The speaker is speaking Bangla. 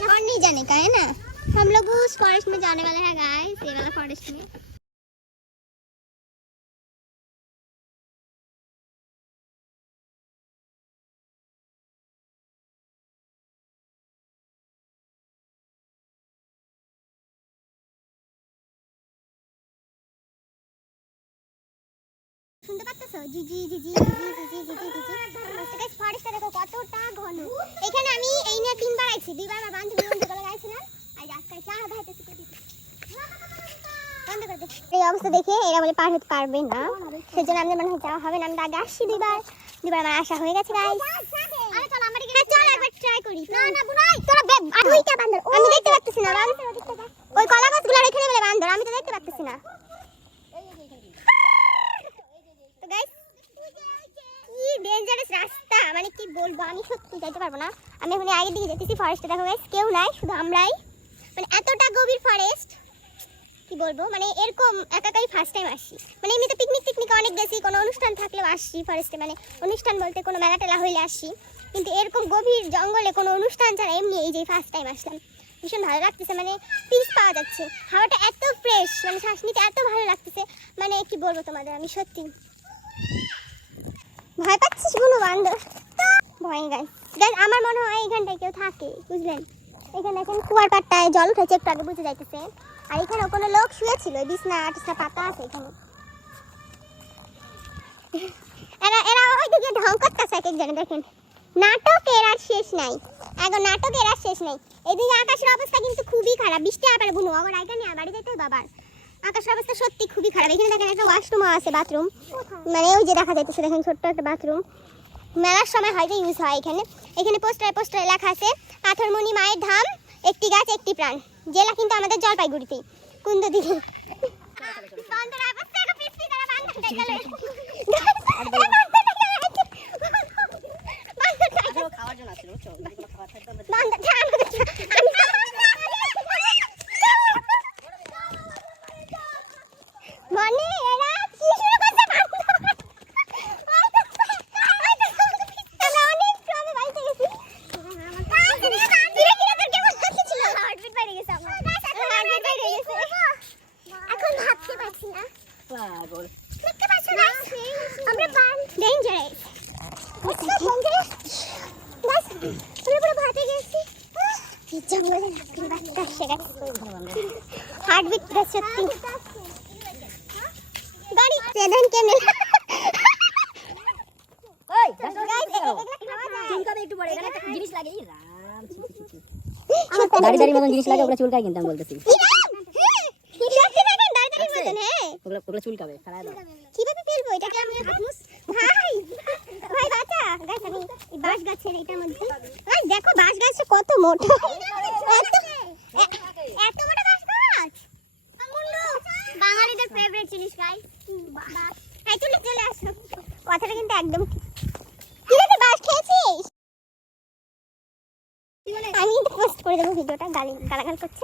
और नहीं जाने का है ना। हम लोग उस फॉरेस्ट में जाने वाले हैं गाइस, ये वाला फॉरेस्ट में। শুনতে পাচ্ছো জিজি জিজি জিজি জিজি জিজি জিজি। গাইস ফরেস্টটা দেখো কতটা ঘন। এখানে আমি এই নিয়ে 3 বার আইছি, 2 বার আমার বান্ধবী বন্ধু করে গাইছিলাম। আজ আজকে চা ভাইতেছি কই দিতে বন্ধ করে দে। এই অবস্থা দেখে এরা বলে পার হতে পারবে না, সেজন্য আমাদের মনে হয় যাওয়া হবে না। আমরা আগে আসছি 2 বার আমার আশা হয়ে গেছে গাইস। আরে চল আমরা এখানে চল একবার ট্রাই করি। না না বুনাই তোরা দুইটা বান্দর আমি দেখতে পাচ্ছি না। ওই কলা গাছগুলোর এখানে বলে বান্দর, আমি তো দেখতে পাচ্ছি না। ডেঞ্জারাস রাস্তা, মানে কি বলবো, আমি সত্যি যাইতে পারবো না। আমি এখন আগের দিকে যেতেছি, ফরেস্টে দেখো গাইস কেউ নাই, শুধু আমরাই। মানে এতটা গভীর ফরেস্ট, কি বলবো, মানে এরকম একাই ফার্স্ট টাইম আসছি। মানে এমনিতে পিকনিক অনেক গেছি, কোনো অনুষ্ঠান থাকলেও আসছি ফরেস্টে, মানে অনুষ্ঠান বলতে কোনো মেলা টেলা হইলে আসছি, কিন্তু এরকম গভীর জঙ্গলে কোনো অনুষ্ঠান ছাড়া এমনি এই যে ফার্স্ট টাইম আসলাম। ভীষণ ভালো লাগতেছে, মানে পিস পাওয়া যাচ্ছে, হাওয়াটা এত ফ্রেশ, মানে শ্বাস নিতে এত ভালো লাগতেছে, মানে কি বলবো তোমাদের, আমি সত্যি ভয় পাচ্ছিস কোনো বান্দর ভয়। গাইস আমার মনে হয় এখানটায় কেউ থাকে, বুঝলেন। এখানে এখন কুয়ার পাট্টায় জল উঠেছে, একটু আগে বুঝে যাইতেছে। আর এখানে কোনো লোক শুয়েছিল, বিছনা টিছনা পাতা আছে এখানে। এরা ওইদিকে ঢং করতেছে এক একজনে, দেখেন নাটকের আর শেষ নাই, এখন নাটকের আর শেষ নাই। এদিকে আকাশের অবস্থা কিন্তু খুবই খারাপ, বৃষ্টি আবার বুনু আবার আইকা নিয়ে বাড়ি যেতে বাবার। আকাশের অবস্থা সত্যি খুবই খারাপ। এখানে দেখেন একটা ওয়াশরুম আছে, বাথরুম, মানে ওই যে দেখা যাইতেছে, দেখেন ছোট্ট একটা বাথরুম, মেলার সময় হয়তো ইউজ হয় এখানে। এখানে পোস্টারে লেখা আছে পাথরমণি মায়ের ধাম, একটি গাছ একটি প্রাণ, জেলা কিন্তু আমাদের জলপাইগুড়িতেই। কুন্দ দিকে হার্টবিট সত্যি গাড়ি সেদিন কেমনে ওই চুলকাবে একটু পরে, এখানে একটা জিনিস লাগে, ই রাম দাড়ি মতন জিনিস লাগে, ওগুলা চুলকায় কিন্তু আমি বলতেছি ওগুলা চুলকাবে, ছাড়াই দাও। কিভাবে ফেলবো এটা, কি আমি হাতমুস ভাই ভাই বাঁচা। গাইস আমি এই বাঁশ গাছের এটার মধ্যে, এই দেখো বাঁশ গাছটা কত মোটা, এত মোটা বাঁশ গাছ বাঙালিদের ফেভারিট জিনিস গাইস। এই তুমি চলে আসো, কথাটা কিন্তু একদম কি রে, বাঁশ খেয়েছিস? আমি কিন্তু পোস্ট করে দেবো ভিডিওটা, গালাগাল করছে।